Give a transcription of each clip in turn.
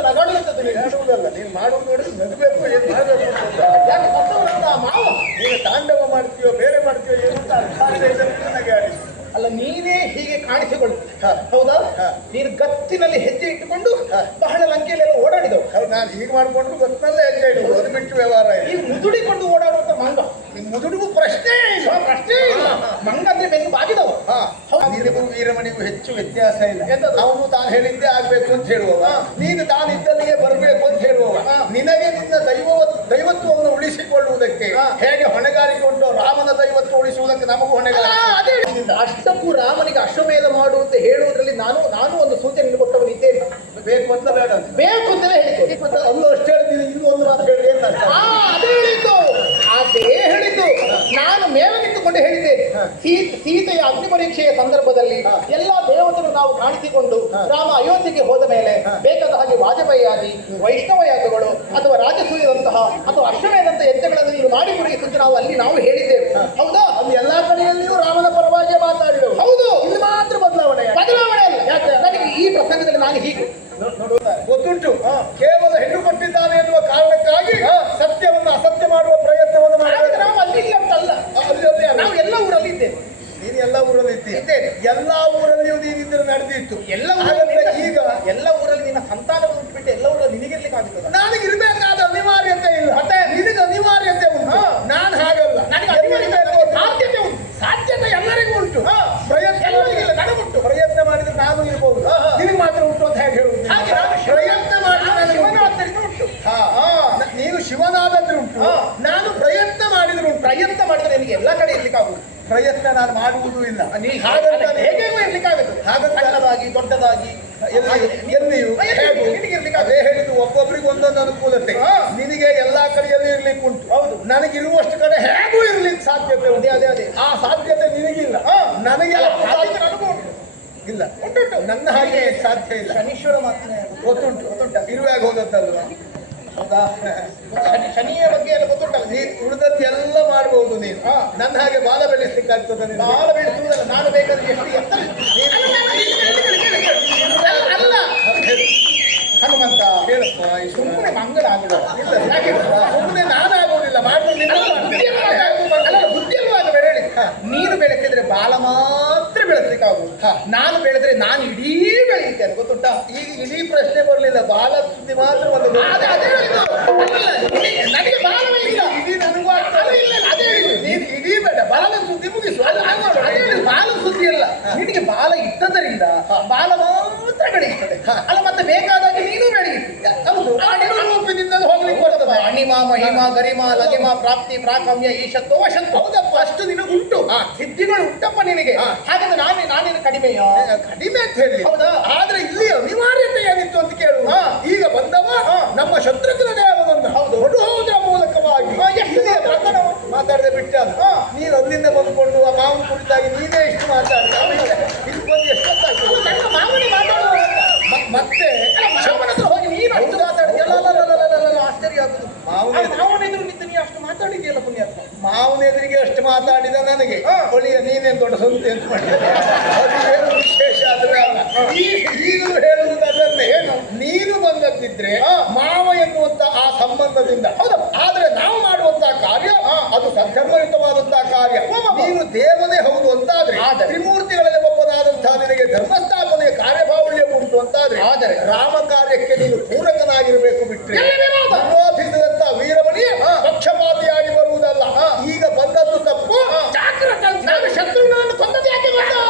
ಎಂತದ್ದು ನಗಾಡುವಂಥದ್ದು ಹೇಳುವುದಲ್ಲ, ನೀನು ಮಾಡುವುದು ನೋಡಿದ್ರೆ ನಗಬೇಕು, ಏನು ಮಾಡಬೇಕು ಅಂತ. ಯಾಕೆ ಸತ್ತವನಂತ ಮಾವ ನೀನು ತಾಂಡವ ಮಾಡ್ತೀಯೋ ಬೇರೆ ಮಾಡ್ತೀಯೋ ಏನು ಅಂತ ಅರ್ಥ ಆಗದೆ ಇದನ್ನು ನನಗೆ ಆಡಿ. ಅಲ್ಲ, ನೀನೇ ಹೀಗೆ ಕಾಣಿಸಿಕೊಳ್ಳುತ್ತೆ ಹೌದಾ? ನೀನು ಗತ್ತಿನಲ್ಲಿ ಹೆಜ್ಜೆ ಇಟ್ಟುಕೊಂಡು ಬಹಳ ಲಂಕೆಯಲ್ಲೆಲ್ಲ ಓಡಾಡಿದವು. ನಾನು ಹೀಗೆ ಮಾಡಿಕೊಂಡು ಗೊತ್ತಲ್ಲೇ ಹೆಜ್ಜೆ ಇಡುವುದು, ಅದು ಬಿಟ್ಟು ವ್ಯವಹಾರ ಈ ಮುದುಡಿಕೊಂಡು ಓಡಾಡುವಂತ ಮಂಗ, ಈ ಮುದುಡಿಗೂ ಪ್ರಶ್ನೆ ಇಲ್ಲ, ಪ್ರಶ್ನೆ ಇಲ್ಲ. ಮಂಗ ಅಂದ್ರೆ ಬೆನ್ನು ಬಾಗಿದವು. ನಿನಗೂ ವೀರಮಣಿಗೂ ಹೆಚ್ಚು ವ್ಯತ್ಯಾಸ ಇಲ್ಲ. ಅವನು ತಾನು ಹೇಳಿದ್ದೇ ಆಗ್ಬೇಕು ಅಂತ ಹೇಳುವವ, ನೀನು ತಾನು ಇದ್ದಲ್ಲಿಗೆ ಬರಬೇಕು ಅಂತ ಹೇಳುವವ. ನಿನಗೆ ನಿನ್ನ ದೈವತ್ವವನ್ನು ಉಳಿಸಿಕೊಳ್ಳುವುದಕ್ಕೆ ಹೇಗೆ ಹೊಣೆಗಾರಿಕೆ ಉಂಟು, ರಾಮನ ದೈವತ್ವ ಉಳಿಸುವುದಕ್ಕೆ ನಮಗೂ ಹೊಣೆಗಾರಿಕೆ. ಅಷ್ಟಕ್ಕೂ ರಾಮನಿಗೆ ಅಶ್ವಮೇಧ ಮಾಡುವಂತೆ ಹೇಳುವುದರಲ್ಲಿ ನಾನು ಒಂದು ಸೂಚನೆ ಕೊಟ್ಟವನಿದ್ದೇನೆ. ಬೇಕು ಅಂತ ಬೇಡ, ಬೇಕು ಅಂತಲೇ ಹೇಳಿದ್ದೆ. ಅಲ್ಲೂ ಅಷ್ಟೇ ಹೇಳ್ತೀನಿ, ಇನ್ನೂ ಒಂದು ಮಾತು ಹೇಳಿ. ಅದೇ ಹೇಳಿದ್ದು, ಅದೇ ಹೇಳಿದ್ದು. ನಾನು ಮೇಲೆ ನಿಂತುಕೊಂಡು ಹೇಳಿದ್ದೇನೆ, ಸೀತೆಯ ಅಗ್ನಿ ಪರೀಕ್ಷೆಯ ಸಂದರ್ಭದಲ್ಲಿ ಎಲ್ಲಾ ದೇವತೆಗಳು ನಾವು ಕಾಣಿಸಿಕೊಂಡು ರಾಮ ಅಯೋಧ್ಯೆಗೆ ಹೋದ ಮೇಲೆ ಬೇಕಾದ ಹಾಗೆ ವಾಜಪೇಯಿ ಆದಿ ವೈಷ್ಣವ ಯಾಗಗಳು ಅಥವಾ ರಾಜಸೂಯದಂತಹ ಅಥವಾ ಅಶ್ವಮೇಧಂತಹ ಯಜ್ಞಗಳನ್ನು ನೀನು ಮಾಡಿ ಪೂರೈಸುವಂತೆ ನಾವು ಹೇಳಿದ್ದೇವೆ. ಹೌದಾ? ಅದು ಎಲ್ಲಾ ಕಡೆಯಲ್ಲಿಯೂ ರಾಮನ ಪರವಾಗಿ ಮಾತಾಡಿದೆವು. ಹೌದು, ಇಲ್ಲಿ ಮಾತ್ರ ಬದಲಾವಣೆ ಅಲ್ಲ. ಯಾಕೆ ನನಗೆ ಈ ಪ್ರಸಂಗದಲ್ಲಿ ನಾನು ಹೀಗೆ ಗೊತ್ತುಂಟು, ಕೇವಲ ಹೆಣ್ಣು ಕೊಟ್ಟಿದ್ದಾನೆ ಎನ್ನುವ ಕಾರಣಕ್ಕಾಗಿ ಸತ್ಯವನ್ನು ಅಸತ್ಯ ಮಾಡುವ ಪ್ರಯತ್ನವನ್ನು ಮಾಡಿದ್ರೆ ನಾವು ಅಲ್ಲಿ ಅಂತಲ್ಲ, ನಾವು ಎಲ್ಲ ಊರಲ್ಲಿ ಇದ್ದೇವೆ. ನೀನು ಎಲ್ಲ ಊರಲ್ಲಿ ಇದ್ದೇನೆ, ಎಲ್ಲಾ ಊರಲ್ಲಿಯೂ ನೀನಿದ್ರೆ ನಡೆದಿತ್ತು. ಈಗ ಎಲ್ಲ ಊರಲ್ಲಿ ನಿನ್ನ ಸಂತಾನವನ್ನು ಬಿಟ್ಟು ಎಲ್ಲ ಊರಲ್ಲಿ ನಿನಗಿರ್ಲಿಕ್ಕೆ ಆಗುತ್ತದೆ. ನನಗೆ ಇರಬೇಕಾದ ಅನಿವಾರ್ಯತೆ ಇಲ್ಲ, ಮತ್ತೆ ನಿನಗೆ ಅನಿವಾರ್ಯತೆ ಉಂಟು. ನಾನು ಹಾಗಲ್ಲ, ನನಗೆ ಸಾಧ್ಯತೆ ಉಂಟು. ಸಾಧ್ಯತೆ ಎಲ್ಲರಿಗೂ ಉಂಟು, ಪ್ರಯತ್ನ ಎಲ್ಲರಿಗಿಲ್ಲ, ನನಗುಂಟು. ಪ್ರಯತ್ನ ಮಾಡಿದ್ರೆ ನಾನು ಇರ್ಬೋದು, ನಿನಗೆ ಮಾತ್ರ ಉಂಟು ಅಂತ ಹೇಗೆ ಹೇಳುವುದು? ಪ್ರಯತ್ನ ಮಾಡಿದ್ರೆ ಉಂಟು. ನೀನು ಶಿವನಾದದ್ರೆ ಉಂಟು, ನಾನು ಪ್ರಯತ್ನ ಮಾಡಿದ್ರೆ ಉಂಟು. ಪ್ರಯತ್ನ ಮಾಡಿದ್ರೆ ನಿನಗೆ ಎಲ್ಲ ಕಡೆ ಇರ್ಲಿಕ್ಕೆ ಆಗುದು. ಪ್ರಯತ್ನ ನಾನು ಮಾಡುವುದೂ ಇಲ್ಲ. ಹೇಗೆ ಇರ್ಲಿಕ್ಕಾಗುತ್ತೆ? ಹಾಗಾಗಿ ದೊಡ್ಡದಾಗಿ ಎಲ್ಲಿಯೂ ಅದೇ ಹೇಳಿದ್ದು, ಒಬ್ಬೊಬ್ಬರಿಗೆ ಒಂದೊಂದು ಅನುಕೂಲತೆ. ನಿನಗೆ ಎಲ್ಲಾ ಕಡೆಯಲ್ಲಿ ಇರ್ಲಿಕ್ಕೆ ಉಂಟು. ಹೌದು, ನನಗಿರುವಷ್ಟು ಕಡೆ ಹೇಗೂ ಇರ್ಲಿಕ್ಕೆ ಸಾಧ್ಯತೆ ಉಂಟು. ಅದೇ ಆ ಸಾಧ್ಯತೆ ನಿನಗಿಲ್ಲ, ನನಗೆ ಇಲ್ಲ. ಉಂಟು, ನನ್ನ ಹಾಗೆ ಸಾಧ್ಯ ಇಲ್ಲ. ಶನೀಶ್ವರ ಮಾತ್ರ ಗೊತ್ತುಂಟು, ಇರುವಾಗ ಹೋದದ್ದಲ್ವಾ? ಹೌದಾ? ಶನಿಯ ಬಗ್ಗೆ ಎಲ್ಲ ಗೊತ್ತುಂಟಲ್ಲ. ನೀನು ಉಳಿದದ್ದು ಎಲ್ಲ ಮಾಡಬಹುದು. ನೀನು ನನ್ನ ಹಾಗೆ ಬಾಲ ಬೆಳೆಸ್ಲಿಕ್ಕೆ ಆಗ್ತದೆ. ಬಾಲ ಬೆಳೆಸುವುದಲ್ಲ, ನಾನು ಬೇಕಾದ್ರೆ ಎಷ್ಟು ಅಲ್ಲ ಹನುಮಂತ ಹೇಳಪ್ಪ. ಸುಮ್ಮನೆ ಮಂಗಲ ಆಗುದ ಸುಮ್ಮನೆ ನಾನಾಗುವುದಿಲ್ಲ, ಬುದ್ಧಿಯಲ್ವಾಗ ಬೆಳೆಯಲಿ. ನೀನು ಬೆಳೆಸಿದ್ರೆ ಬಾಲ ಮಾತ್ರ ಬೆಳೆಸ್ಲಿಕ್ಕಾಗುವುದು. ನಾನು ಬೆಳೆದ್ರೆ ನಾನು ಇಡೀ ಬೆಳೆಯುತ್ತೇನೆ, ಗೊತ್ತುಂಟಾ? ಈಗ ಇಡೀ ಪ್ರಶ್ನೆ ಬರಲಿಲ್ಲ, ಬಾಲ ಸುದ್ದಿ ಮಾತ್ರ ಒಂದು. ನನಗೆ ಬಾಲವೇ ಇಲ್ಲ, ಇಡೀ ನನಗೂ ಆಗ್ತದೆ. ಅದೇ ನೀನು ಇಡೀ ಬೇಡ, ಬಾಲ ಸುದ್ದಿ ಮುಗಿಸು. ಬಾಲ ಸುದ್ದಿ ಅಲ್ಲ, ನಿನಗೆ ಬಾಲ ಇದ್ದದರಿಂದ ಬಾಲ ಮಾತ್ರ ಬೆಳೆಯುತ್ತದೆ. ಅಲ್ಲ, ಮತ್ತೆ ಬೇಕಾದಾಗ ನೀನು ಬೆಳೆಯುತ್ತೆ. ಹೌದು, ರೂಪದಿಂದ ಹೋಗ್ಲಿಕ್ಕೆ ಬರ್ತದೆ. ಅಣಿಮ ಮಹಿಮ ಗರಿಮ ಲಗಿಮ ಪ್ರಾಪ್ತಿ ಪ್ರಾಕಮ್ಯ ಈಶತ್ವ ವಶತ್ವ. ಹೌದಪ್ಪ, ಅಷ್ಟು ನಿನಗುಂಟು, ಸಿದ್ಧಿಗಳು ಉಂಟಪ್ಪ ನಿನಗೆ. ಹಾಗಾದ್ರೆ ನಾನೇನು ಕಡಿಮೆಯೋ? ಕಡಿಮೆ ಅಂತ ಹೇಳಿ. ಹೌದಾ? ಆದ್ರೆ ಇಲ್ಲಿ ಅನಿವಾರ್ಯತೆ ಏನಿತ್ತು ಅಂತ ಕೇಳುವ. ಈಗ ಬಂದವ ನಮ್ಮ ಶತ್ರುಘ್ನ ದೇವನನ್ನ ಹೊರಡುವುದರ ಮೂಲಕವಾಗಿ ಮಾತಾಡದೆ ಬಿಟ್ಟ. ನೀನು ಅಲ್ಲಿಂದ ಬಂದ್ಕೊಂಡು ಆ ಮಾವನ ಕುರಿತಾಗಿ ನೀನೇ ಇಷ್ಟು ಮಾತಾಡ್ತಾ ಇಲ್ಲಿ ಬಂದು ಎಷ್ಟೊತ್ತಾಯ್ತು? ನನ್ನ ಮಾವನೇ ಮಾತಾಡುವ ಮತ್ತೆ ಮಾವನ ಹತ್ರ ಹೋಗಿ ನೀನು ಅಷ್ಟು ಮಾತಾಡಿದ್ಯಲ್ಲ, ಆಶ್ಚರ್ಯ ಆಗುದು. ಮಾವನ ಎದುರು ನಿಂತು ನೀ ಅಷ್ಟು ಮಾತಾಡಿದ್ಯಲ್ಲ ಪುಣ್ಯಾತ್ಮ. ಮಾವನ ಎದುರಿಗೆ ಅಷ್ಟು ಮಾತಾಡಿದ ನನಗೆ ಒಳ್ಳೆಯ ನೀನೇನು ದೊಡ್ಡ ಸಂತೆ ಅಂತ ಮಾಡಿದ. ಅದು ಏನು ವಿಶೇಷ ಆದ್ರೆ ಅಲ್ಲ. ಈಗಲೂ ಹೇಳುವುದು ಅದನ್ನೇ. ನೀನು ಬಂದದ್ದಿದ್ರೆ ಮಾವ ಎನ್ನುವಂತ ಆ ಸಂಬಂಧದಿಂದ. ಹೌದಾ? ಆದ್ರೆ ನಾವು ಮಾಡುವಂತಹ ಕಾರ್ಯ ಅದು ಸದ್ಧರ್ಮಯುತವಾದಂತಹ ಕಾರ್ಯ. ನೀನು ದೇವನೇ ಹೌದು ಅಂತಾದ್ರೆ, ತ್ರಿಮೂರ್ತಿಗಳಲ್ಲಿ ಒಬ್ಬನಾದಂತಹ ನಿನಗೆ ಧರ್ಮಸ್ಥಾಪನೆಯ ಕಾರ್ಯಭಾವಳ್ಯ ಉಂಟು ಅಂತಾದ್ರೆ, ಆದರೆ ರಾಮ ಕಾರ್ಯಕ್ಕೆ ನೀನು ಪೂರಕನಾಗಿರ್ಬೇಕು. ಬಿಟ್ರೆ ವಿರೋಧಿಸಿದಂತ ವೀರಮಣಿ ಪಕ್ಷಪಾತಿಯಾಗಿ ಬರುವುದಲ್ಲ. ಈಗ ಬಂದದ್ದು ತಪ್ಪು, ಜಾಗ್ರತೆ. ನಾನು ಶತ್ರುಗಳನ್ನು ಕೊಂದದ್ದು ಯಾಕೆ ಗೊತ್ತಾ?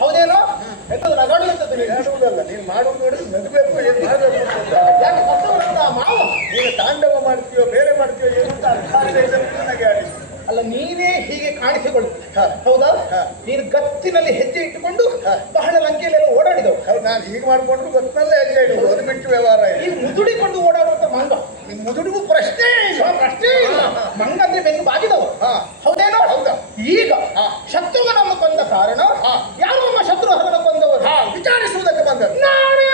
ಹೌದೇನೋ? ಎಂತದ್ದು ನಗಾಡುವಂಥದ್ದು? ಹೇಳುವುದಲ್ಲ, ನೀನು ಮಾಡುವುದು ನೋಡಿದ್ರೆ ನಗಬೇಕು, ಏನು ಮಾಡಬೇಕು. ಯಾಕೆ ಸತ್ತವನಂತ ಮಾವ ನೀನು ತಾಂಡವ ಮಾಡ್ತೀಯೋ ಬೇರೆ ಮಾಡ್ತೀಯೋ ಏನು ಅಂತ ಅರ್ಥ ಆಗದೆ ಇದನ್ನು ನನಗೆ ಆಡಿ. ಅಲ್ಲ, ನೀನೇ ಹೀಗೆ ಕಾಣಿಸಿಕೊಳ್ತಿ ಹೌದಾ? ನೀನು ಗತ್ತಿನಲ್ಲಿ ಹೆಜ್ಜೆ ಇಟ್ಟುಕೊಂಡು ಬಹಳ ಲಂಕೆಯಲ್ಲೆಲ್ಲ ಓಡಾಡಿದವು. ಹೌದು, ನಾನು ಹೀಗೆ ಮಾಡ್ಕೊಂಡು ಗೊತ್ತಲ್ಲೇ ಹೆಜ್ಜೆ ಇಡುವುದು, ಅದು ಬಿಟ್ಟು ವ್ಯವಹಾರ ಇಲ್ಲ. ಈಗ ಮುದುಡಿಕೊಂಡು ಓಡಾಡುವಂತ ಮಂಗ, ನಿಮ್ ಮುದುಡಿಗೂ ಪ್ರಶ್ನೆ ಇಲ್ಲ. ಪ್ರಶ್ನೆ ಇಲ್ಲ. ಮಂಗ ಅಂದ್ರೆ ಬೆನ್ನು ಬಾಗಿದವ. ಹೌದೇನೋ? ಹೌದಾ? ಈಗ ಶತ್ರುಘ್ನನ್ನು ಕೊಂದ ಕಾರಣ ಯಾವ ನಮ್ಮ ಶತ್ರುಹರನ ಕೊಂದವರು ವಿಚಾರಿಸುವುದಕ್ಕೆ ಬಂದದ್ದು ನಾನೇ.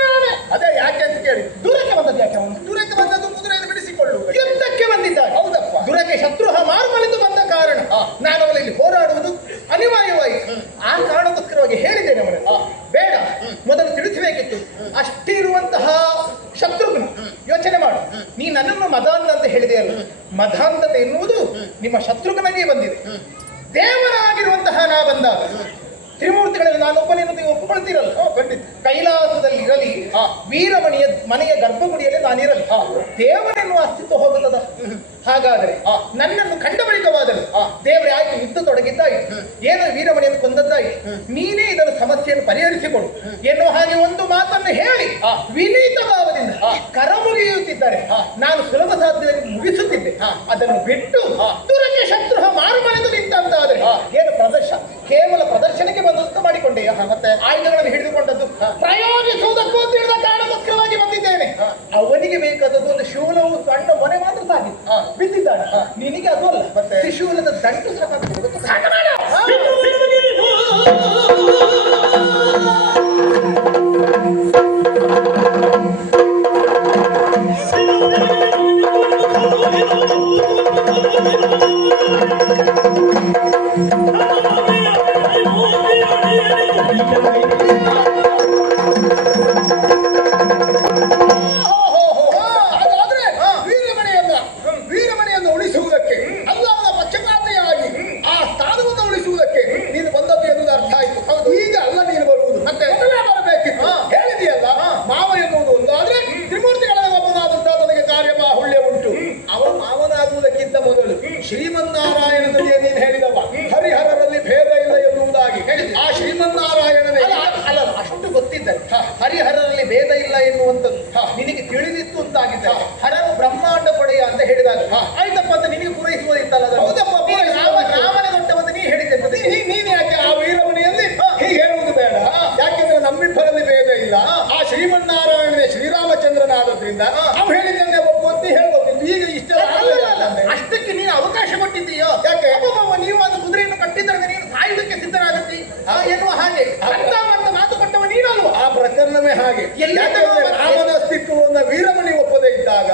ಅದೇ ಯಾಕೆ ಅಂತ ಕೇಳಿ. ದೂರಕ್ಕೆ ಬಂದದ್ದು ಯಾಕೆ? ಅವನು ದೂರಕ್ಕೆ ಬಂದದ್ದು ಕುದುರೆಯನ್ನು ಬಿಡಿಸಿಕೊಳ್ಳುವುದು. ಯುದ್ಧಕ್ಕೆ ಬಂದಿದ್ದಾನೆ. ಹೌದಪ್ಪ. ದೂರಕ್ಕೆ ಶತ್ರುಹ ಮಾರ್ಮಲಿದು ಬಂದ ಕಾರಣ ನಾನು ಅವರಲ್ಲಿ ಹೋರಾಡುವುದು ಅನಿವಾರ್ಯವಾಯಿತು. ಆ ಕಾರಣಕ್ಕೋಸ್ಕರವಾಗಿ ಹೇಳಿದ್ದೇನೆ ಅವರಲ್ಲಿ, ಬೇಡ, ಮೊದಲು ತಿಳಿಸಬೇಕಿತ್ತು. ಅಷ್ಟೇ ಇರುವಂತಹ ಶತ್ರುಘ್ನ ಯೋಚನೆ ಮಾಡು. ನೀ ನನ್ನನ್ನು ಮದಾಂಧ ಅಂತ ಹೇಳಿದೆಯಲ್ಲ, ಮದಾಂಧತೆ ಎನ್ನುವುದು ನಿಮ್ಮ ಶತ್ರುಘ್ನಿಗೆ ಬಂದಿದೆ. ದೇವರಾಗಿರುವಂತಹ ನಾ ಬಂದಾಗ ತ್ರಿಮೂರ್ತಿಗಳಲ್ಲಿ ನಾನೊಬ್ಬನೇನು ನೀವು ಒಪ್ಪಿಕೊಳ್ತೀರಲ್ಲ. ಖಂಡಿತ. ಕೈಲಾಸದಲ್ಲಿ ಇರಲಿ, ವೀರಮಣಿಯ ಮನೆಯ ಗರ್ಭಗುಡಿಯಲ್ಲಿ ನಾನಿರಲಿ, ದೇವನೆನ್ನುವ ಅಸ್ತಿತ್ವ ಹೋಗುತ್ತದ? ಹಾಗಾದರೆ ನನ್ನನ್ನು ಕಂಡ ಬಳಿಕವಾದರು ದೇವರೇ ಆಯ್ತು, ಯುದ್ಧ ತೊಡಗಿದ್ದಾಯಿತು, ಏನೋ ವೀರಮಣಿಯನ್ನು ಕೊಂದದ್ದಾಯಿತು, ನೀನೇ ಇದನ್ನು ಸಮಸ್ಯೆಯನ್ನು ಪರಿಹರಿಸಿಕೊಡು ಎನ್ನುವ ಹಾಗೆ ಒಂದು ಮಾತನ್ನು ಹೇಳಿ ವಿನೀತ ಭಾವದಿಂದ ಕರಮುಗಿಯುತ್ತಿದ್ದಾರೆ. ನಾನು ಸುಲಭ ಸಾಧ್ಯದಲ್ಲಿ ಮುಗಿಸುತ್ತಿದ್ದೆ. ಅದನ್ನು ಬಿಟ್ಟು ದುರಗೆ ಶತ್ರು ಮಾರುಮನೆದು ನಿಂತಾದರೆ ಏನು ಪ್ರದರ್ಶನ? ಕೇವಲ ಪ್ರದರ್ಶನಕ್ಕೆ ಬಂದದ್ದು ಮಾಡಿಕೊಂಡೆಯ? ಮತ್ತೆ ಆಯುಧಗಳನ್ನು ಹಿಡಿದುಕೊಂಡದ್ದು ಪ್ರಯೋಗಿಸುವುದಕ್ಕೂ ತಿಳಿದ ಕಾರಣಕ್ಕೋಸ್ಕರವಾಗಿ ಬಂದಿದ್ದೇನೆ. ಅವನಿಗೆ ಬೇಕಾದದ್ದು ಒಂದು ಶೂಲವು ಸಣ್ಣ ಮೊನೆ ಮಾತ್ರ ಸಾಗಿತ್ತು, ಬಿದ್ದಿದ್ದಾನೆ. ನಿನಗೆ ಅದು ಅಲ್ಲ, ಮತ್ತೆ ತ್ರಿಶೂಲದ ದಂಟು ಸಾಕಾಗ್ತದೆ. ವೀರಮಣಿಯನ್ನು ಉಳಿಸುವುದಕ್ಕೆ ಅಲ್ಲವನ ಪಕ್ಷಪಾತಿಯಾಗಿ ಆ ಸ್ಥಾನವನ್ನು ಉಳಿಸುವುದಕ್ಕೆ ನೀನು ಬಂದದ್ದು ಎನ್ನುವುದು ಅರ್ಥ ಆಯಿತು. ಈಗ ಅಲ್ಲ ನೀನು ಬರುವುದು, ಮತ್ತೆ ಮೊದಲೇ ಬರಬೇಕಿತ್ತು. ಹೇಳಿದೆಯಲ್ಲ, ಮಾವ ಎನ್ನುವುದು ಒಂದು ಆದ್ರೆ ತ್ರಿಮೂರ್ತಿಗಳ ಒಬ್ಬನಾದಂತಹ ನನಗೆ ಕಾರ್ಯಬಾಹುಳ್ಯ ಉಂಟು. ಅವನು ಮಾವನಾಗುವುದಕ್ಕಿಂತ ಮೊದಲು ಶ್ರೀಮನ್ನಾರಾಯಣದಲ್ಲಿ ನೀನು ಹೇಳಿದವ ಹರಿಹರರಲ್ಲಿ ಭೇದ ಇಲ್ಲ ಎನ್ನುವುದಾಗಿ ಆ ಶ್ರೀಮನ್ನಾರಾಯಣನೇ ಅಲ್ಲ, ಅಷ್ಟು ಗೊತ್ತಿದ್ದರೆ ಹರಿಹರರಲ್ಲಿ ಭೇದ ಇಲ್ಲ ಎನ್ನುವಂಥದ್ದು ನಿನಗೆ ತಿಳಿದಿತ್ತು ಅಂತಾಗಿದ್ದರೆ ಹರನು ಬ್ರಹ್ಮಾಂಡ ಕೊಡೆಯ ಅಂತ ಹೇಳಿದಾಗ ಆಯ್ತಪ್ಪ ಅಂತ ನಿನಗೆ ಪೂರೈಸುವುದಿತ್ತಲ್ಲ. ಹೌದಪ್ಪ, ರಾಮನ ದೊಡ್ಡವಂತ ನೀ ಹೇಳಿದ್ದೆ. ನೀನು ಯಾಕೆ ಆ ವೀರಮಣಿಯಲ್ಲಿ ಹೀಗೆ ಹೇಳುವುದು ಬೇಡ. ಯಾಕೆಂದ್ರೆ ನಮ್ಮಿಬ್ಬರಲ್ಲಿ ಭೇದ ಇಲ್ಲ. ಆ ಶ್ರೀಮನ್ನಾರಾಯಣನೇ ಶ್ರೀರಾಮಚಂದ್ರನಾದ್ರಿಂದ ನಾವು ಹೇಳಿದ್ದನ್ನೇ ಒಪ್ಪುವಂತೆ ಹೇಳ್ಬೋದಿತ್ತು. ಈಗ ಇಷ್ಟ ಅಷ್ಟಕ್ಕೆ ನೀನು ಅವಕಾಶ ಕೊಟ್ಟಿದ್ದೀಯೋ? ಯಾಕೆ? ನೀವು ಅದು ಕುದುರೆಯನ್ನು ಕಟ್ಟಿದ್ರೆ ನೀನು ಸಾಯುವುದಕ್ಕೆ ಸಿದ್ಧರಾಗತ್ತಿ ಎನ್ನುವ ಹಾಗೆ ಅಂತ ಮಾತು ಕೊಟ್ಟವ ನೀನಲ್ವ? ಆ ಪ್ರಕರಣವೇ ಹಾಗೆ. ಯಾಕೆಂದ್ರೆ ರಾಮನ ಅಸ್ತಿತ್ವವನ್ನು ವೀರಮಣಿ ಒಪ್ಪದೇ ಇದ್ದಾಗ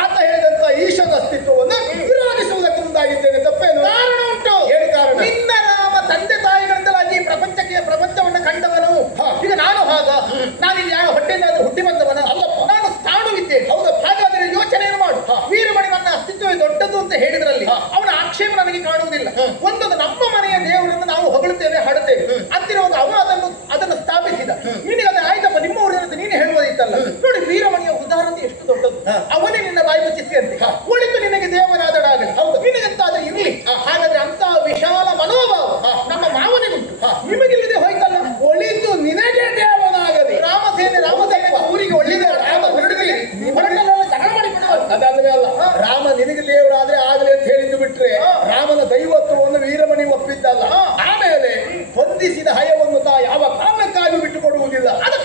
ಆತ ಹೇಳಿದಂತ ಈಶನ ಅಸ್ತಿತ್ವವನ್ನು ವಿರೋಧಿಸುವುದಕ್ಕೆ ಮುಂದಾಗಿದ್ದೇನೆ. ತಪ್ಪೇನು? ಕಾರಣ ಉಂಟು. ಏನು ಕಾರಣ? ನಿನ್ನ ರಾಮ ತಂದೆ ತಾಯಿಗಳಿಂದಲಾಗಿ ಪ್ರಪಂಚವನ್ನು ಕಂಡವನು. ಈಗ ನಾನು ನಾನು ಇಲ್ಲಿ ಯಾವ ಹೊಟ್ಟೆಯಿಂದ ಹುಟ್ಟಿ ಬಂದವನ ಅಲ್ಲಪ್ಪ, ನಾನು ಸ್ಥಾಣುವಿದ್ದೇನೆ. ಹೌದಾ? ಹಾಗಾದ್ರೆ ಯೋಚನೆಯನ್ನು ಮಾಡು. ವೀರಮಣಿ ನನ್ನ ಅಸ್ತಿತ್ವವೇ ದೊಡ್ಡದು ಅಂತ ಹೇಳಿದ್ರಲ್ಲಿ ಅವನ ಆಕ್ಷೇಪ ನನಗೆ ಕಾಣುವುದಿಲ್ಲ. ಒಂದೊಂದು ನಮ್ಮ ಮನೆಯ ದೇವರನ್ನು ನಾವು ಹೊಗಳುತ್ತೇವೆ, ಹಾಡುತ್ತೇವೆ ಅಂತಿರುವಾಗ ಅವ ಅದನ್ನು ಸ್ಥಾಪಿಸಿದ. ನಿನಗೆ ಅದೇ ಆಯ್ತಪ್ಪ, ನಿಮ್ಮ ಊರಿನಂತೆ ನೀನು ಹೇಳುವುದಿತ್ತಲ್ಲ. ನೋಡಿ, ವೀರಮಣಿಯ ಉದಾಹರಣೆ ಎಷ್ಟು ದೊಡ್ಡದು. ಅವನೇ ನಿನ್ನ ಬಾಯಿ ಮುಚ್ಚಿಸಿ ಅಂತೆ ಉಳಿದು ನಿನಗೆ ದೇವರಾದಡಾಗಲಿ. ಹೌದು, ನಿನಗಂತಾದ್ರೆ ಇರಲಿ. ಹಾಗಾದ್ರೆ ಅಂತ ವಿಶಾಲ ಮನೋಭಾವ ನಮ್ಮ ಮಾವನಿಗುಂಟು, ನಿಮಗಿಲ್ಲದೆ ಹೋಯ್ತಲ್ಲ. ಒಳಿತು ನಿನಗೆ ದೇವನಾಗಲಿ. ರಾಮಸೇನೆ ಊರಿಗೆ ಒಳ್ಳೆಯದೇ ಅದಲ್ಲವೇ ಅಲ್ಲ. ರಾಮ ನಿನಗೆ ದೇವರಾದ್ರೆ ಆಗಲಿ ಅಂತ ಹೇಳಿದ್ದು ಬಿಟ್ರೆ ರಾಮನ ದೈವತ್ವವನ್ನು ವೀರಮಣಿ ಒಪ್ಪಿದ್ದಲ್ಲ. ಆಮೇಲೆ ಹೊಂದಿಸಿದ ಹಯವನ್ನು ಯಾವ ಕಾರಣಕ್ಕಾಗಿ ಬಿಟ್ಟುಕೊಡುವುದಿಲ್ಲ. ಅದು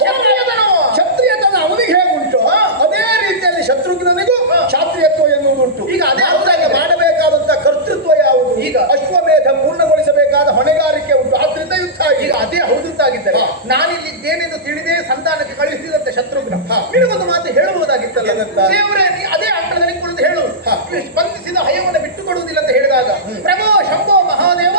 ಕ್ಷತ್ರಿಯತನ ಅವನಿಗೆ ಹೇಗುಂಟು ಅದೇ ರೀತಿಯಲ್ಲಿ ಶತ್ರುಘ್ನಿಗೂ ಕ್ಷಾತ್ರಿಯತ್ವ ಎನ್ನುವುದುಂಟು. ಈಗ ಅದೇ ಅವರಾಗಿ ಮಾಡಬೇಕಾದಂತಹ ಕರ್ತೃತ್ವ ಯಾವುದು? ಈಗ ಅಶ್ವಮೇಧ ಪೂರ್ಣಗೊಳಿಸಬೇಕಾದ ಹೊಣೆಗಾರಿಕೆ ಉಂಟು. ಆದ್ರಿಂದ ಯುದ್ಧ ಈಗ ಅದೇ ಹೌದಂತಾಗಿದ್ದರೆ ನಾನಿಲ್ಲಿದ್ದೇನೆಂದು ತಿಳಿದೇ ಸಂಧಾನಕ್ಕೆ ಕಳುಹಿಸಿದಂತೆ ಶತ್ರುಘ್ನ ನಿನಗೊಂದು ಮಾತು ಹೇಳುವುದಾಗಿತ್ತಲ್ಲ. ದೇವರೇ, ಅದೇ ಅರ್ಥದಲ್ಲಿ ಕುಳಿತು ಹೇಳು. ಸ್ಪಂದಿಸಿದ ಹಯವನ್ನು ಬಿಟ್ಟುಕೊಡುವುದಿಲ್ಲ ಅಂತ ಹೇಳಿದಾಗ, ಪ್ರಭೋ ಶಂಭೋ ಮಹಾದೇವ,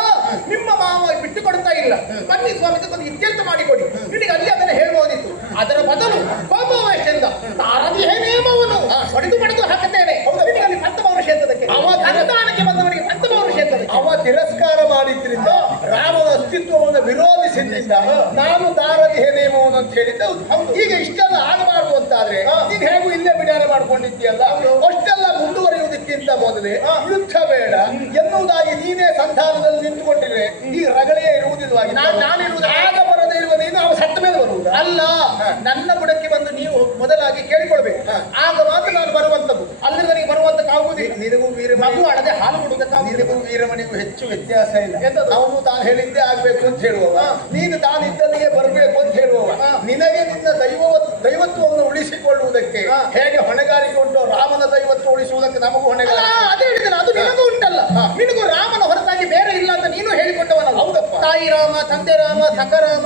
ನಿಮ್ಮ ಮಾವ ಬಿಟ್ಟುಕೊಡ್ತಾ ಇಲ್ಲ, ಬನ್ನಿ ಸ್ವಾಮಿ ಒಂದು ಇತ್ಯರ್ಥ ಮಾಡಿಕೊಡಿ. ನಿನಗೆ ಅಲ್ಲಿ ಅದನ್ನು ಹೇಳಬಹುದಿತ್ತು. ಅದರ ಬದಲು ಕೋಪವಶದಿಂದ ತಾರದಿ ನೇಮವನ್ನು ಹೊಡೆದು ಹಾಕುತ್ತೇನೆ. ನಿನಗೆ ಅಲ್ಲಿ ಪಂಚಮೌರ ಕ್ಷೇತ್ರಕ್ಕೆ ಸಂಧಾನಕ್ಕೆ ಬಂದವರಿಗೆ ಪಂಚಮೌರ ಕ್ಷೇತ್ರಕ್ಕೆ ಅವ ತಿರಸ್ಕಾರ ಮಾಡಿದ್ರಿಂದ ರಾಮನ ಅಸ್ತಿತ್ವವನ್ನು ವಿರೋಧಿಸಿದ್ರಿಂದ ನಾನು ತಾರದಿ ನೇಮವನ್ನು ಅಂತ ಹೇಳಿದ್ದೆ. ಈಗ ಇಷ್ಟೆಲ್ಲ ಆಗಬಾರ್ದು ಅಂತಾದ್ರೆ ನೀನ್ ಹೇಗೂ ಇಲ್ಲೇ ಬಿಡಾರ ಮಾಡ್ಕೊಂಡಿದ್ದೀಯಲ್ಲ. ಅಷ್ಟೆಲ್ಲ ಮುಂದುವರಿಯುವುದಕ್ಕಿಂತ ಮೊದಲೇ ಯುದ್ಧ ಬೇಡ ಎನ್ನುವುದಾಗಿ ನೀನೇ ಸಂಧಾನದಲ್ಲಿ ನಿಂತುಕೊಂಡಿದ್ರೆ ಈ ರಗಳೇ ಇರುವುದಿಲ್ಲವಾಗಿ ನಾನಿರುವುದು. ಆಗ ಬರದೇ ಇರುವ ನೀನು ಅವ ಸತ್ತ ಮೇಲೆ ಬರುವುದು ಅಲ್ಲ. ನನ್ನ ಬುಡಕ್ಕೆ ಬಂದು ನೀವು ಮೊದಲಾಗಿ ಕೇಳಿಕೊಳ್ಬೇಕು, ಆಗ ಮಾತ್ರ ನಾನು ಬರುವಂತದ್ದು. ನಿನಗೂ ಮಗು ಅಡದೆ ಹಾಲು ಕೊಡುವುದಕ್ಕಾಗುದಿಲ್ಲ. ನಿನಗೂ ವೀರಮಣಿಗೂ ಹೆಚ್ಚು ವ್ಯತ್ಯಾಸ ಇಲ್ಲ. ಎಂತದು? ಅವನು ತಾನು ಹೇಳಿದ್ದೇ ಆಗ್ಬೇಕು ಅಂತ ಹೇಳುವವ, ನೀನು ತಾನು ಇದ್ದಲ್ಲಿಗೆ ಬರಬೇಕು ಅಂತ ಹೇಳುವವ. ನಿನಗೆ ನಿನ್ನ ದೈವತ್ವವನ್ನು ಉಳಿಸಿಕೊಳ್ಳುವುದಕ್ಕೆ ಹೇಗೆ ಹೊಣೆಗಾರಿಕೆ ಉಂಟು, ರಾಮನ ದೈವತ್ವ ಉಳಿಸುವುದಕ್ಕೆ ನಮಗೂ ಹೊಣೆಗಾರಿಕೆ. ಅದೇ ಹೇಳಿದ್ದೇನೆ, ಅದು ನಿನಗೂ ಉಂಟಲ್ಲ. ನಿನಗೂ ರಾಮನ ಹೊರತಾಗಿ ಬೇರೆ ಇಲ್ಲ ಅಂತ ನೀನು ಹೇಳಿಕೊಂಡವನಲ್ಲ. ಹೌದಪ್ಪ. ತಾಯಿ ರಾಮ, ತಂದೆ ರಾಮ, ಸಖರಾಮ,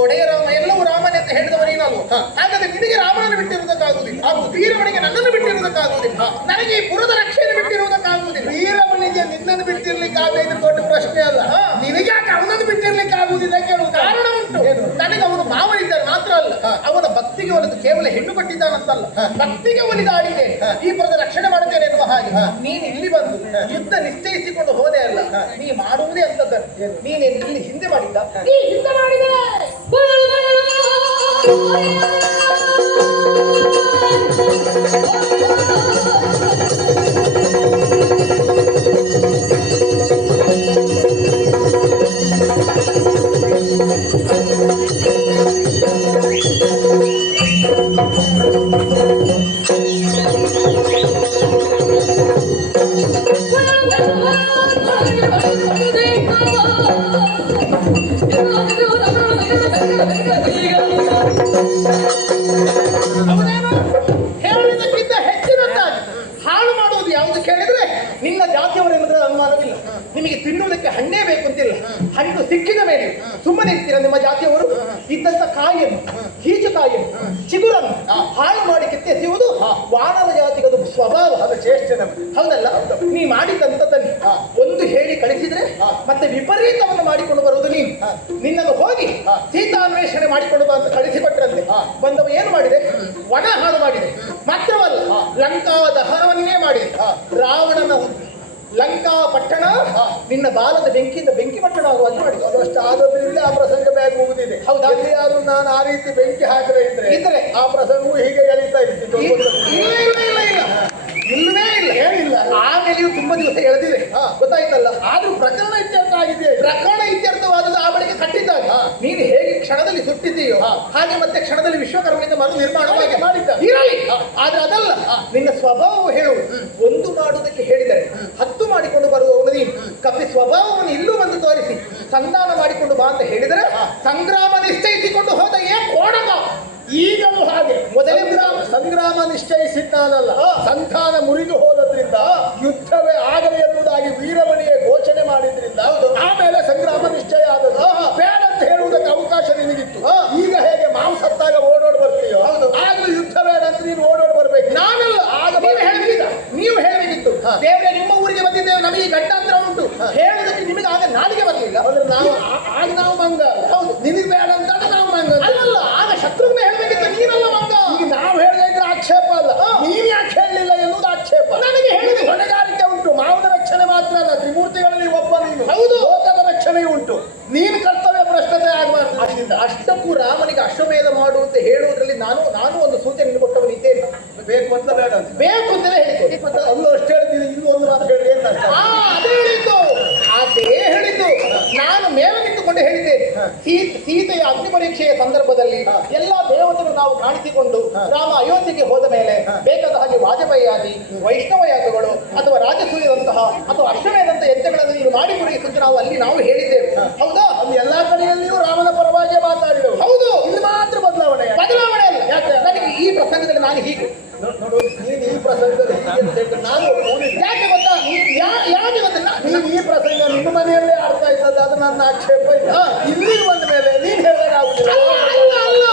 ಒಡೆಯ ರಾಮ ಎಲ್ಲವೂ ರಾಮನೇ ಅಂತ ಹೇಳಿದವ ನೀನಲ್ವ. ಹಾಗಾದ್ರೆ ನಿನಗೆ ರಾಮನನ್ನು ಬಿಟ್ಟಿರುವುದಕ್ಕಾಗುವುದಿಲ್ಲ, ಹಾಗೂ ವೀರಮಣಿಗೆ ನನ್ನನ್ನು ಬಿಟ್ಟಿರುವುದಕ್ಕಾಗುವುದಿಲ್ಲ, ನನಗೆ ಈ ಪುರದ ರಕ್ಷೆಯನ್ನು ಬಿಟ್ಟಿರುವುದಕ್ಕಾಗುವುದಿಲ್ಲ. ವೀರಮಣಿಗೆ ನಿನ್ನನ್ನು ಬಿಟ್ಟಿರ್ಲಿಕ್ಕೆ ಆಗೋದು ದೊಡ್ಡ ಪ್ರಶ್ನೆ ಅಲ್ಲ. ನಿನಗೆ ಯಾಕೆ ಅವನನ್ನು ಬಿಟ್ಟಿರ್ಲಿಕ್ಕೆ ಆಗುವುದಿಲ್ಲ ಕೇಳುವ ಕಾರಣ ಉಂಟು. ನನಗೆ ಅವನು ಮಾವನಿದ್ದಾರೆ ಮಾತ್ರ ಅಲ್ಲ, ಅವನ ಭಕ್ತಿಗೆ ಒಲಿದು ಕೇವಲ ಹೆಣ್ಣು ಕೊಟ್ಟಿದ್ದಾನಂತಲ್ಲ, ಭಕ್ತಿಗೆ ಒಲಿದಾಡಿದ್ದೇನೆ, ಈ ಪುರದ ರಕ್ಷಣೆ ಮಾಡುತ್ತೇನೆ ಎನ್ನುವ ಹಾಗೆ ನೀನು ಇಲ್ಲಿ ಬಂದು ಯುದ್ಧ ನಿಶ್ಚಯಿಸಿಕೊಂಡು ಹೋದೆ ಅಲ್ಲ. ನೀ ಮಾಡುವುದೇ ಅಂತದ್ದನ್ನು ನೀನೇನು ಇಲ್ಲಿ ಹಿಂದೆ ಮಾಡಿದ್ದ, ನೀ ಹಿಂದೆ ಮಾಡಿದೆ. ಹೇಳಿದಕ್ಕಿಂತ ಹೆಚ್ಚಿನದ್ದಾಗಿ ಹಾಳು ಮಾಡುವುದು ಯಾವುದು ಕೇಳಿದ್ರೆ ನಿನ್ನ ಜಾತಿಯವರೆಲ್ಲದರ ಅನುಮಾನವಿಲ್ಲ. ನಿಮಗೆ ತಿನ್ನುವುದಕ್ಕೆ ಹಣ್ಣೇ ಬೇಕು ಅಂತಿಲ್ಲ, ಹಣ್ಣು ಸಿಕ್ಕಿದ ಮೇಲೆ ಸುಮ್ಮನೆ ಇರ್ತೀರ. ನಿಮ್ಮ ಜಾತಿಯವರು ಇದ್ದಂತ ಕಾಯಿಯನ್ನು, ಕೀಚುಕಾಯಿಯನ್ನು, ಚಿಗುರನ್ನು ಹಾಳು ಮಾಡಿ ಕಿತ್ತೆಸೆಯುವುದು ವಾನರ ಜಾತಿಗದು ಸ್ವಭಾವ, ಅದು ಚೇಷ್ಟೆ ನಮಗೆ. ಹೌದಲ್ಲ? ನೀ ಮಾಡಿದಂತದ್ದನ್ನು ಒಂದು ಹೇಳಿ ಕಳಿಸಿದ್ರೆ ಮತ್ತೆ ವಿಪರೀತವನ್ನು ಮಾಡಿಕೊಂಡು ಬರುವುದು ನೀನು. ನಿನ್ನನ್ನು ಹೋಗಿ ಸೀತಾನ್ವೇಷಣೆ ಮಾಡಿಕೊಂಡು ಬಂದು ಕಳಿಸಿಕೊಟ್ರಂತೆ. ಬಂದವ ಏನು ಮಾಡಿದೆ? ವನ ಹಾಳು ಮಾಡಿದೆ. ಮಾತ್ರವಲ್ಲ, ಲಂಕಾ ದಹನವನ್ನೇ ಮಾಡಿದೆ. ರಾವಣನ ಲಂಕಾ ಪಟ್ಟಣ ನಿನ್ನ ಬಾಲದ ಬೆಂಕಿಯಿಂದ ಬೆಂಕಿ ಪಟ್ಟಣ ಆಗುವಂತೆ ಮಾಡಿದ್ದು. ಅದಷ್ಟು ಆದದ್ರಿಂದ ಆ ಪ್ರಸಂಗ ಬೇಗ ಮುಗಿದಿದೆ. ಹೌದಾ? ಎಲ್ಲಿಯಾದ್ರೂ ನಾನು ಆ ರೀತಿ ಬೆಂಕಿ ಹಾಕದೇ ಇದ್ರೆ ಆ ಪ್ರಸಂಗವು ಹೀಗೆ ಎಳೀತಾ ಇರ್ತಿತ್ತು. ಇಲ್ಲವೇ ಇಲ್ಲ, ಏನಿಲ್ಲ. ಆಮೇಲೆಯೂ ತುಂಬಾ ದಿವಸ ಎಳೆದಿದೆ, ಗೊತ್ತಾಯ್ತಲ್ಲ. ಆದ್ರೂ ಪ್ರಕರಣ ಇತ್ಯರ್ಥ ಆಗಿದೆ. ಪ್ರಕರಣ ಇತ್ಯರ್ಥವಾದದ್ದು ಆ ಬಳಿಗೆ ಕಟ್ಟಿದ್ದಾಗ ನೀನು ಹೇಗೆ ಕ್ಷಣದಲ್ಲಿ ಸುಟ್ಟಿದ್ದೀಯೋ ಹಾಗೆ ಮತ್ತೆ ಕ್ಷಣದಲ್ಲಿ ವಿಶ್ವಕರ್ಮನಿಂದ ಮರು ನಿರ್ಮಾಣವಾಗಿ ಮಾಡಿದ್ದ ಇರಲಿ. ಆದ್ರೆ ಅದಲ್ಲ, ನಿನ್ನ ಸ್ವಭಾವವು ಹೇಳುವುದು. ಒಂದು ಮಾಡುವುದಕ್ಕೆ ಹೇಳಿದರೆ 10 ಮಾಡಿಕೊಂಡು ಬರುವವನು ನೀನು. ಕಪಿ ಸ್ವಭಾವವನ್ನು ಇಲ್ಲೂ ಬಂದು ತೋರಿಸಿ ಸಂಧಾನ ಮಾಡಿಕೊಂಡು ಬಾ ಅಂತ ಹೇಳಿದರೆ ಸಂಗ್ರಾಮ ನಿಶ್ಚಯಿಸಿಕೊಂಡು ಹೋದ ಕೋಣಗ. ಈಗಲೂ ಹಾಗೆ ಮೊದಲೇ ಸಂಗ್ರಾಮ ನಿಶ್ಚಯಿಸಿದ್ದಾನಲ್ಲ, ಸಂಧಾನ ಮುರಿದು ಹೋದ್ರಿಂದ ಯುದ್ಧವೇ ಆಗಲಿ ಎನ್ನುವುದಾಗಿ ವೀರಮಣಿಯೇ ಘೋಷಣೆ ಮಾಡಿದ್ರಿಂದ ಆಮೇಲೆ ಸಂಗ್ರಾಮ ನಿಶ್ಚಯ ಆದದ್ದು. ಬೇಡ ಅಂತ ಹೇಳುವುದಕ್ಕೆ ಅವಕಾಶ ನಿನಗಿತ್ತು. ಈಗ ಹೇಗೆ ಮಾಂಸ ಸತ್ತಾಗ ಓಡೋಡ್ ಬರ್ತೀಯೋ ಆಗ್ಲೂ ಯುದ್ಧ ಬೇಡ ಅಂತ ನೀನು ಓಡೋಡ್ ಬರ್ಬೇಕು. ನಾನಲ್ಲ, ಆಗ ನೀವು ಹೇಳಬೇಕಿತ್ತು. ದೇವರೇ, ನಿಮ್ಮ ಊರಿಗೆ ಬಂದಿದ್ದೇವೆ, ನಮಗೆ ಗಂಡಾಂತರ ಉಂಟು ಹೇಳುವುದಕ್ಕೆ ನಿಮಗೆ ಆಗ ನಾಲಿಗೆ ಬರಲಿಲ್ಲ. ನಾವು ಮಂಗ. ಹೌದು, ನಿನಗೆ ಬೇಡ ಅಂತ ನಾವು ಮಂಗ ಅಲ್ಲಲ್ಲ, ಆಗ ಶತ್ರುಘ್ನ ಹೇಳಬೇಕಿತ್ತು, ನೀನಲ್ಲ ಮಂಗ. ಈಗ ನಾವು ಹೇಳಿದ್ರೆ ಆಕ್ಷೇಪ ಅಲ್ಲ, ನೀನು ಯಾಕೆ ಹೇಳಲಿಲ್ಲ ಎನ್ನುವುದು ಆಕ್ಷೇಪ. ನನಗೆ ಹೇಳಿದ ಹೊಣೆಗಾರಿಕೆ ಉಂಟು. ಮಾವನ ರಕ್ಷಣೆ ಮಾತ್ರ ಅಲ್ಲ, ತ್ರಿಮೂರ್ತಿಗಳಲ್ಲಿ ಒಬ್ಬ ನೀನು. ಹೌದು, ಲೋಕದ ರಕ್ಷಣೆಯೂ ಉಂಟು. ನೀನು ಕರ್ತವ್ಯ ಭ್ರಷ್ಟತೆ ಆಗಬಾರ್ದು. ಅಷ್ಟಕ್ಕೂ ರಾಮನಿಗೆ ಅಶ್ವಮೇಧ ಮಾಡುವಂತೆ ಹೇಳುವುದರಲ್ಲಿ ನಾನು ಒಂದು ಸೂಚನೆ ಕೊಟ್ಟವನಿದ್ದೇನೆ. ಬೇಕು ಅಂತ ಬೇಡ ಬೇಕು ಅಂತಲೇ ಹೇಳಿದ್ದೆ. ಅಲ್ಲೂ ಅಷ್ಟು ಹೇಳ್ತೀನಿ, ಇನ್ನೂ ಒಂದು ಮಾತು ಹೇಳಿ. ಏನು ಅದೇ ಹೇಳಿದ್ದು, ಅದೇ ಹೇಳಿದ್ದು. ನಾನು ಮೇಲೆ ನಿಂತುಕೊಂಡು ಹೇಳಿದ್ದೇನೆ, ಸೀತೆಯ ಅಗ್ನಿ ಪರೀಕ್ಷೆಯ ಸಂದರ್ಭದಲ್ಲಿ ಎಲ್ಲಾ ದೇವತೆಗಳು ನಾವು ಕಾಣಿಸಿಕೊಂಡು ರಾಮ ಅಯೋಧ್ಯೆಗೆ ಹೋದ ಮೇಲೆ ಬೇಕಾದ ಹಾಗೆ ವಾಜಪೇಯಿ ಆದಿ, ವೈಷ್ಣವ ಯಾಗಗಳು ಅಥವಾ ರಾಜಸೂಯದಂತಹ ಅಥವಾ ಅಶ್ವಮೇಧಂತ ಯಜ್ಞಗಳನ್ನು ನೀನು ಮಾಡಿ ಮುಗಿಸುತ್ತೆ ನಾವು ಹೇಳಿದ್ದೇವೆ. ಹೌದಾ? ಅಲ್ಲಿ ಎಲ್ಲಾ ಕಡೆಯಲ್ಲಿಯೂ ರಾಮನ ಪರವಾಗಿ ಮಾತಾಡಿದವು. ಹೌದು, ಇಲ್ಲಿ ಮಾತ್ರ ಬದಲಾವಣೆ ಅಲ್ಲ. ಯಾಕೆ ನನಗೆ ಈ ಪ್ರಸಂಗದಲ್ಲಿ ನಾನು ಹೀಗೆ ನೋಡು, ನೀನು ಈ ಪ್ರಸಂಗದಲ್ಲಿ ನಾನು ಯಾಕೆ ಗೊತ್ತಾ? ಯಾಕೆ ಗೊತ್ತಿಲ್ಲ, ನೀನು ಈ ಪ್ರಸಂಗ ನಿಮ್ಮ ಮನೆಯಲ್ಲೇ ಆಡ್ತಾ ಇದ್ದದ್ದು, ಅದು ನನ್ನ ಆಕ್ಷೇಪ ಇಲ್ಲ. ಇಲ್ಲಿ ಬಂದ ಮೇಲೆ ನೀನು ಹೇಳೋದಾಗುದಿಲ್ಲ. ಅಲ್ಲ,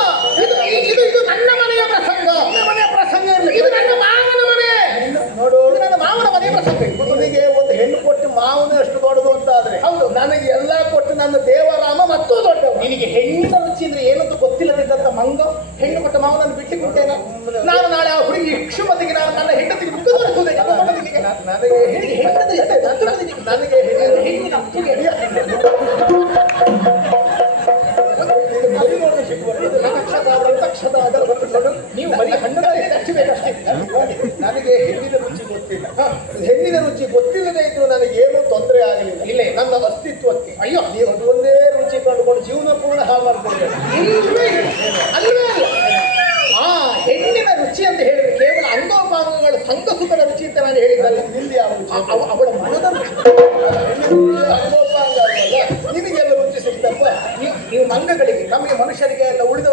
ಇದು ನನ್ನ ಮನೆಯ ಪ್ರಸಂಗ. ನಿಮ್ಮ ಮನೆಯ ಪ್ರಸಂಗ ಇರಲಿ. ಇದು ನನ್ನ ಮಾವನ ಮನೆ. ನೋಡು, ನನ್ನ ಮಾವನ ಮನೆಯ ಪ್ರಸಂಗ. ನಿನಗೆ ಒಂದು ಹೆಣ್ಣು ಕೊಟ್ಟು ಮಾವನ ಎಷ್ಟು ದೊಡ್ಡದು ಅಂತ ಆದ್ರೆ, ಹೌದು, ನನಗೆ ಎಲ್ಲ ಕೊಟ್ಟು ನನ್ನ ದೇವರಾಮ ಮತ್ತೂ ದೊಡ್ಡ. ನಿನಗೆ ಹೆಣ್ಣಿನ ರುಚಿ ಅಂದ್ರೆ ಏನಂತ ಗೊತ್ತಿಲ್ಲದಿದ್ದಂತ ಮಂಗ ಹೆಣ್ಣು ಕೊಟ್ಟ ಮಾವನನ್ನು ಬಿಟ್ಟು ಕೊಟ್ಟೇನೆ ನಾನು. ನಾಳೆ ಆ ಹುಡುಗಿ ಇಕ್ಷುಮತಿಗೆ ನಾನು ನನ್ನ ಹೆಂಡತಿಗೆ ಮುಖ ತೋರಿಸುವುದೇ. ನನಗೆ ಹೆಣ್ಣಿನ ನೀವು ಬರೀ ಹಣ್ಣಲ್ಲಿ ಹಚ್ಚಬೇಕಷ್ಟೇ. ನನಗೆ ಹೆಣ್ಣಿನ ರುಚಿ ಗೊತ್ತಿಲ್ಲ. ಹೆಣ್ಣಿನ ರುಚಿ ಗೊತ್ತಿಲ್ಲದೆ ಇದ್ರು ನನಗೆ ಏನೂ ತೊಂದರೆ ಆಗಲಿಲ್ಲ. ಇಲ್ಲೇ ನನ್ನ ಅಸ್ತಿತ್ವಕ್ಕೆ ಅಯ್ಯೋ, ನೀವು ಅದೊಂದೇ ರುಚಿ ಕಂಡುಕೊಂಡು ಜೀವನ ಪೂರ್ಣ ಹಾಳು ಮಾಡ್ಕೊಂಡೆ. ಅಲ್ವೇ ಅಲ್ಲ. ಆ ಹೆಣ್ಣಿನ ರುಚಿ ಅಂತ ಹೇಳಿದ್ರೆ ಕೇವಲ ಅಂಗೋಪಾಂಗಗಳು ಸಂಘ ಸುಖದ ರುಚಿ ಅಂತ ನಾನು ಹೇಳಿದ್ದಲ್ಲ. ನಿಂದು ಯಾವ ರುಚಿ? ಅವಳ ಮನದ ರುಚಿ. ನಿನಗೆಲ್ಲ ರುಚಿ ಸಿಗ್ತಪ್ಪ. ನೀವು ಮಂಗಗಳಿಗೆ, ನಮಗೆ ಮನುಷ್ಯರಿಗೆ ಎಲ್ಲ ಉಳಿದ